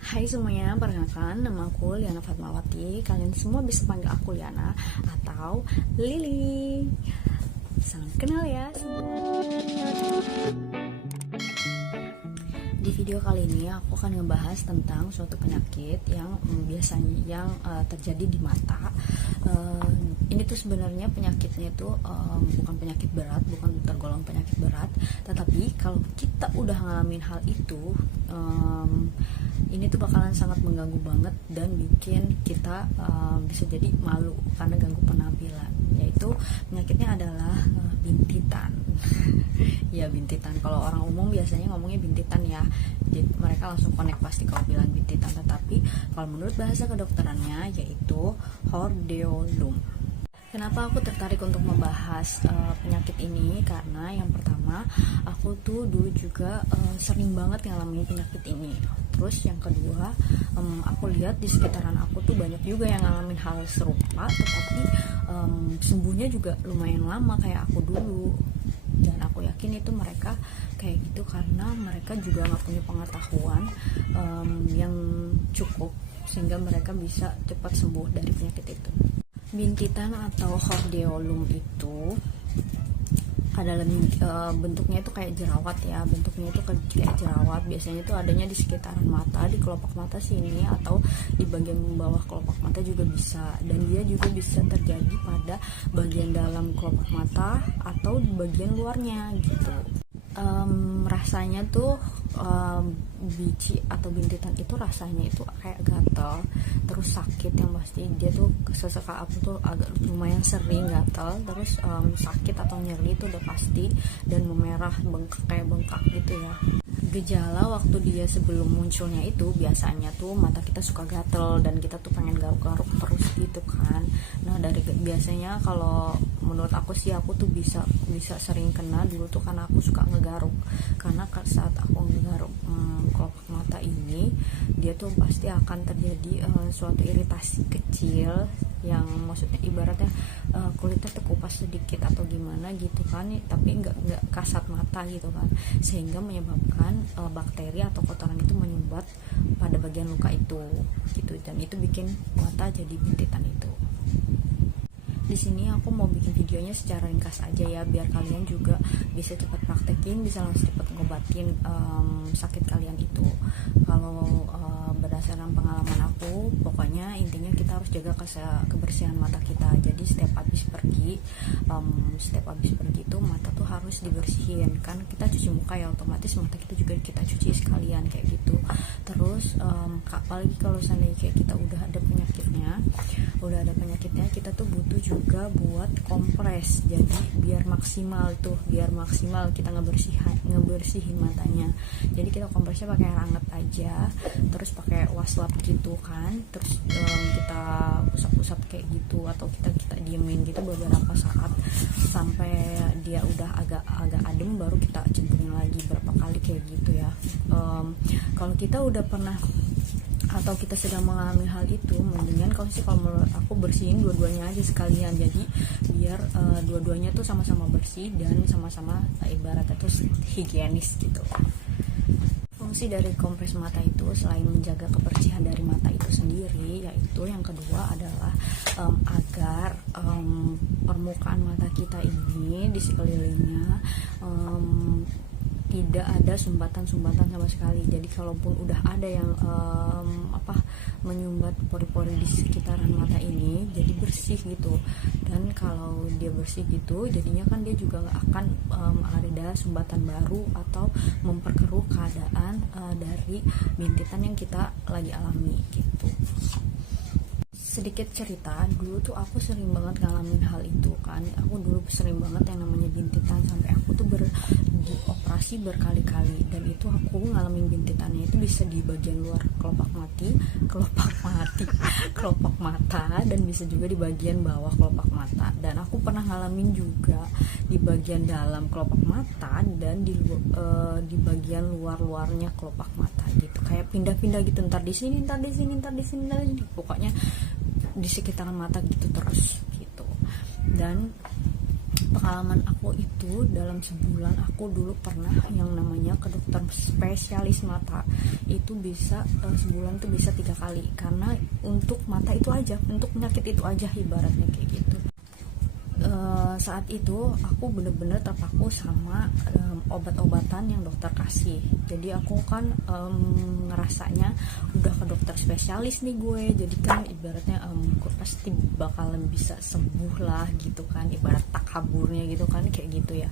Hai semuanya, perkenalkan nama aku Liana Fatmawati. Kalian semua bisa panggil aku Liana atau Lili. Salam kenal ya semua. Di video kali ini aku akan ngebahas tentang suatu penyakit yang biasanya terjadi di mata. Ini tuh sebenarnya penyakitnya itu bukan penyakit berat, bukan tergolong penyakit berat, tetapi kalau kita udah ngalamin hal itu, ini tuh bakalan sangat mengganggu banget dan bikin kita bisa jadi malu karena ganggu penampilan. Yaitu penyakitnya adalah bintitan. Ya, bintitan. Kalau orang umum biasanya ngomongnya bintitan ya. Jadi mereka langsung connect pasti kalau bilang bintitan. Tetapi kalau menurut bahasa kedokterannya yaitu hordeolum. Kenapa aku tertarik untuk membahas penyakit ini? Karena yang pertama, aku tuh dulu juga sering banget ngalamin penyakit ini. Terus yang kedua, aku lihat di sekitaran aku tuh banyak juga yang ngalamin hal serupa, tetapi sembuhnya juga lumayan lama kayak aku dulu. Dan aku yakin itu mereka kayak gitu karena mereka juga nggak punya pengetahuan yang cukup sehingga mereka bisa cepat sembuh dari penyakit itu. Bintitan atau hordeolum itu adalah bentuknya itu kayak jerawat ya, bentuknya itu kayak jerawat. Biasanya itu adanya di sekitaran mata, di kelopak mata sini atau di bagian bawah kelopak mata juga bisa, dan dia juga bisa terjadi pada bagian dalam kelopak mata atau di bagian luarnya gitu. Rasanya tuh biji atau bintitan itu rasanya itu kayak gatal, terus sakit yang pasti. Dia tuh sesekali aku tuh agak lumayan sering gatal, terus sakit atau nyeri itu udah pasti, dan memerah kayak bengkak gitu ya. Gejala waktu dia sebelum munculnya itu biasanya tuh mata kita suka gatel dan kita tuh pengen garuk-garuk terus gitu kan. Nah, dari biasanya kalau menurut aku sih, aku tuh bisa sering kena dulu tuh karena aku suka ngegaruk. Karena saat aku ngegaruk kelopak mata ini, dia tuh pasti akan terjadi suatu iritasi kecil yang maksudnya ibaratnya kulitnya terkupas sedikit atau gimana gitu kan, tapi nggak kasat mata gitu kan, sehingga menyebabkan bakteri atau kotoran itu menyumbat pada bagian luka itu gitu, dan itu bikin mata jadi bintitan itu. Di sini aku mau bikin videonya secara ringkas aja ya, biar kalian juga bisa cepat praktekin, bisa langsung cepat ngobatin sakit kalian itu. Kalau berdasarkan pengalaman aku, pokoknya intinya kita harus jaga kebersihan mata kita. Jadi setiap habis pergi itu mata tuh harus dibersihin. Kan kita cuci muka ya, otomatis mata kita juga kita cuci sekalian kayak gitu. Terus apalagi kalau seandainya kayak kita udah ada penyakitnya, kita tuh butuh juga buat kompres. Jadi biar maksimal kita ngebersihin matanya. Jadi kita kompresnya pakai air hangat aja, terus pakai waslap gitu kan, terus kita usap-usap kayak gitu, atau kita diemin gitu beberapa saat sampai dia udah agak adem, baru kita cemburin lagi berapa kali kayak gitu ya. Kalau kita udah pernah atau kita sedang mengalami hal itu, mendingan kalau menurut aku bersihin dua-duanya aja sekalian. Jadi biar dua-duanya tuh sama-sama bersih dan sama-sama ibaratnya tuh higienis gitu. Fungsi dari kompres mata itu selain menjaga kebersihan dari mata itu sendiri, yaitu yang kedua adalah agar permukaan mata kita ini di sekelilingnya tidak ada sumbatan-sumbatan sama sekali. Jadi kalaupun udah ada yang menyumbat pori-pori di sekitaran mata ini, jadi bersih gitu. Dan kalau dia bersih gitu, jadinya kan dia juga nggak akan ada sumbatan baru atau memperkeruh keadaan dari bintitan yang kita lagi alami gitu. Sedikit cerita, dulu tuh aku sering banget ngalamin hal itu kan. Aku dulu sering banget yang namanya bintitan, sampai aku tuh dioperasi berkali-kali. Dan itu aku ngalamin bintitannya itu bisa di bagian luar kelopak mata, dan bisa juga di bagian bawah kelopak mata. Dan aku pernah ngalamin juga di bagian dalam kelopak mata dan di bagian luarnya kelopak mata gitu. Kayak pindah-pindah gitu, ntar di sini, pokoknya di sekitaran mata gitu terus gitu. Dan Pengalaman aku itu dalam sebulan aku dulu pernah yang namanya ke dokter spesialis mata itu bisa sebulan tuh bisa 3 kali, karena untuk mata itu aja, untuk penyakit itu aja ibaratnya kayak gitu. Saat itu aku bener-bener terpaku sama obat-obatan yang dokter kasih. Jadi aku kan ngerasanya udah ke dokter spesialis nih gue, jadi kan ibaratnya gue pasti bakalan bisa sembuh lah gitu kan, ibarat tak kaburnya gitu kan, kayak gitu ya.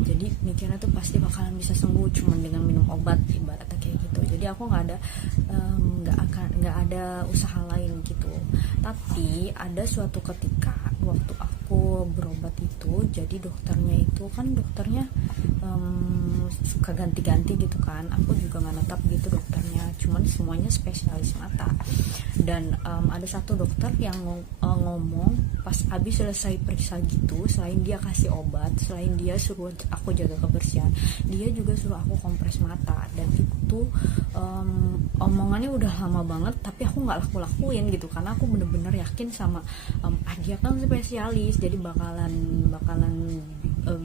Jadi mikirnya tuh pasti bakalan bisa sembuh cuman dengan minum obat, ibaratnya kayak gitu. Jadi aku nggak ada usaha lain gitu. Tapi ada suatu ketika waktu aku berobat itu, jadi dokternya suka ganti-ganti gitu kan, aku juga nggak netap gitu dokternya, cuman semuanya spesialis mata. Dan ada satu dokter yang ngomong pas abis selesai periksa gitu, selain dia kasih obat, selain dia suruh aku jaga kebersihan, dia juga suruh aku kompres mata. Dan itu omongannya udah lama banget tapi aku nggak lakuin gitu, karena aku bener-bener yakin sama dia kan spesialis, jadi bakalan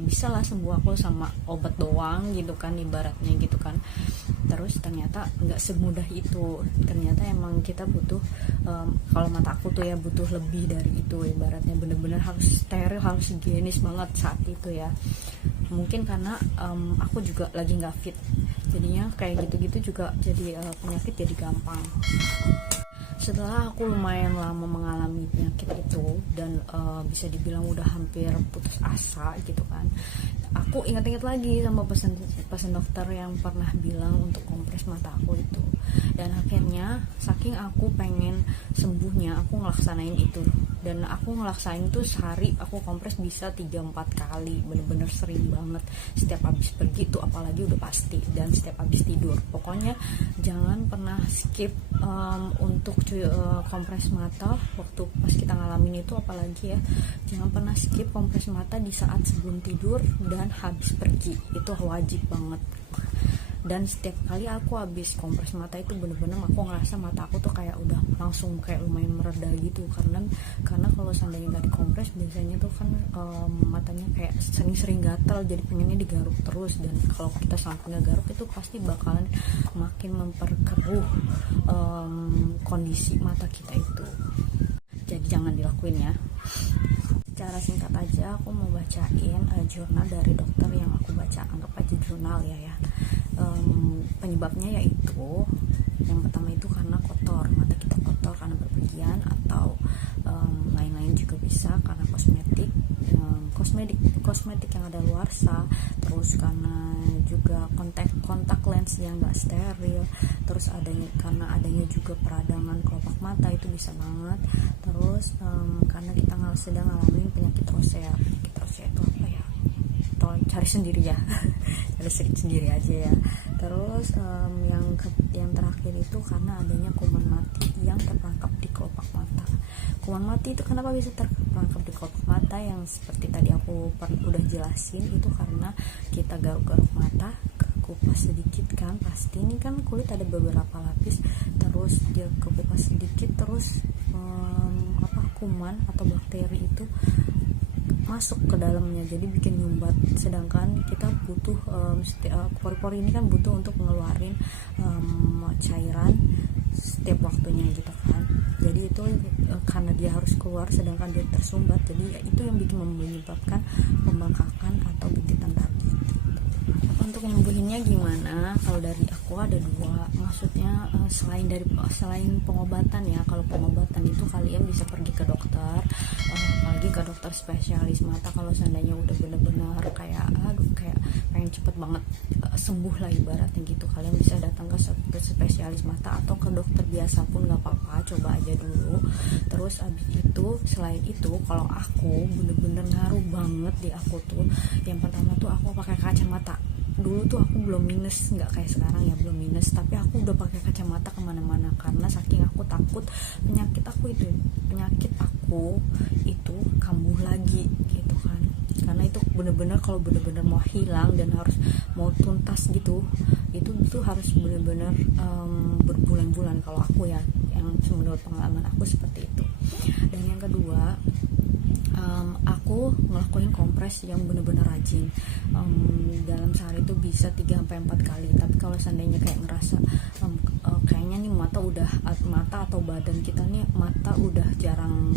bisa lah sembuh aku sama obat doang gitu kan, ibaratnya gitu kan. Terus ternyata nggak semudah itu, ternyata emang kita butuh kalau mata aku tuh ya butuh lebih dari itu, ibaratnya bener-bener harus steril, harus higienis banget saat itu ya. Mungkin karena aku juga lagi nggak fit, jadinya kayak gitu-gitu juga jadi penyakit jadi gampang. Setelah aku lumayan lama mengalami penyakit itu dan bisa dibilang udah hampir putus asa gitu kan, aku ingat-ingat lagi sama pesan dokter yang pernah bilang untuk kompres mata aku itu. Dan akhirnya saking aku pengen sembuhnya, aku ngelaksanain itu. Dan aku ngelaksain tuh sehari aku kompres bisa 3-4 kali, bener-bener sering banget. Setiap habis pergi tuh apalagi udah pasti, dan setiap habis tidur. Pokoknya jangan pernah skip untuk kompres mata waktu pas kita ngalamin itu, apalagi ya jangan pernah skip kompres mata di saat sebelum tidur dan habis pergi, itu wajib banget. Dan setiap kali aku habis kompres mata itu bener-bener aku ngerasa mata aku tuh kayak udah langsung kayak lumayan mereda gitu, karena kalau seandainya nggak dikompres biasanya tuh kan matanya kayak sering-sering gatal, jadi pengennya digaruk terus. Dan kalau kita sampai nggak garuk itu pasti bakalan makin memperkeruh kondisi mata kita itu. Jadi jangan dilakuin ya. Secara singkat aja aku mau bacain jurnal dari dokter yang aku baca, anggap aja jurnal ya. Penyebabnya yaitu yang pertama itu karena kotor, mata kita kotor karena berpergian, atau lain-lain juga bisa karena kosmetik yang ada luarsa, terus karena juga kontak lens yang gak steril, terus karena adanya juga peradangan kelopak mata, itu bisa banget. Terus karena kita sedang ngalamin penyakit rosea. Penyakit rosea itu apa ya? Cari sendiri ya. Cari sendiri aja ya. Terus yang terakhir itu karena adanya kuman mati yang terperangkap di kelopak mata. Kuman mati itu kenapa bisa terperangkap di kelopak mata? Yang seperti tadi aku udah jelasin, itu karena kita garuk-garuk mata, kupas sedikit kan, pasti ini kan kulit ada beberapa lapis, terus dia kekupas sedikit, terus kuman atau bakteri itu masuk ke dalamnya, jadi bikin nyumbat. Sedangkan kita butuh pori-pori ini kan butuh untuk ngeluarin cairan setiap waktunya gitu kan. Jadi itu karena dia harus keluar sedangkan dia tersumbat, jadi itu yang menyebabkan pembengkakan atau bintitan tadi. Untuk nyembuhinnya gimana? Kalau dari aku ada dua, maksudnya selain pengobatan ya. Kalau pengobatan itu kalian bisa pergi ke dokter, apalagi ke dokter spesialis mata. Kalau seandainya udah bener-bener kayak pengen cepet banget sembuh lah ibaratnya gitu, kalian bisa datang ke spesialis mata atau ke dokter biasa pun nggak apa-apa, coba aja dulu. Terus abis itu, selain itu, kalau aku bener-bener ngaruh banget di aku tuh, yang pertama tuh aku pakai kacamata. Dulu tuh aku belum minus, nggak kayak sekarang ya belum minus, tapi aku udah pakai kacamata kemana-mana karena saking aku takut penyakit aku itu kambuh lagi gitu kan. Karena itu bener-bener kalau bener-bener mau hilang dan harus mau tuntas gitu, itu harus bener-bener berbulan-bulan kalau aku ya, yang menurut pengalaman aku seperti itu. Dan yang kedua, aku ngelakuin kompres yang bener-bener rajin. Dalam sehari itu bisa 3-4 kali. Tapi kalau seandainya kayak ngerasa kayaknya nih mata atau badan kita nih, mata udah jarang,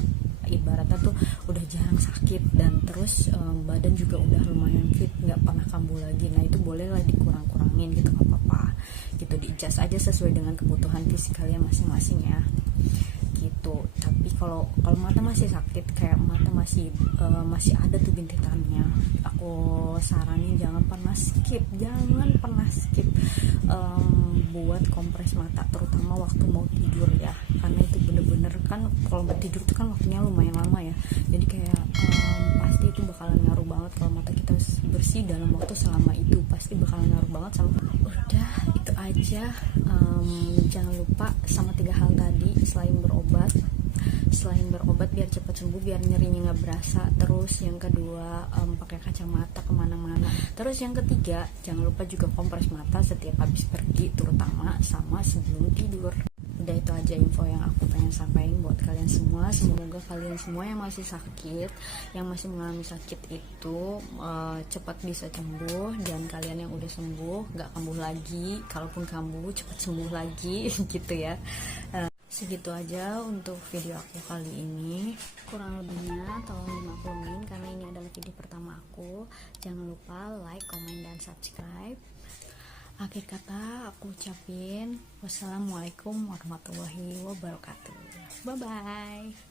ibaratnya tuh udah jarang sakit, dan terus badan juga udah lumayan fit, nggak pernah kambuh lagi, nah itu bolehlah dikurang-kurangin gitu, nggak apa-apa gitu, di-adjust aja sesuai dengan kebutuhan fisik kalian masing-masing ya gitu. Tapi kalau mata masih sakit, kayak mata masih ada tuh bintitannya, aku saranin jangan pernah skip buat kompres mata, terutama waktu mau tidur ya, karena itu bener-bener kan kalau mau tidur itu kan waktunya lumayan lama ya, jadi kayak pasti itu bakalan ngaruh banget. Kalau mata kita bersih dalam waktu selama itu pasti bakalan ngaruh banget sama. Udah itu aja. Jangan lupa sama 3 hal tadi, selain berobat biar cepat sembuh, biar nyerinya nggak berasa. Terus yang kedua, pakai kacamata kemana-mana. Terus yang ketiga, jangan lupa juga kompres mata setiap habis pergi, terutama sama sebelum tidur. Udah itu aja info yang aku pengen sampaikan buat kalian semua. Semoga kalian semua yang masih sakit, yang masih mengalami sakit itu cepat bisa sembuh, dan kalian yang udah sembuh nggak kambuh lagi. Kalaupun kambuh cepat sembuh lagi gitu ya. Segitu aja untuk video aku kali ini. Kurang lebihnya tolong dimaklumin karena ini adalah video pertama aku. Jangan lupa like, komen, dan subscribe. Akhir kata aku ucapin wassalamualaikum warahmatullahi wabarakatuh. Bye bye.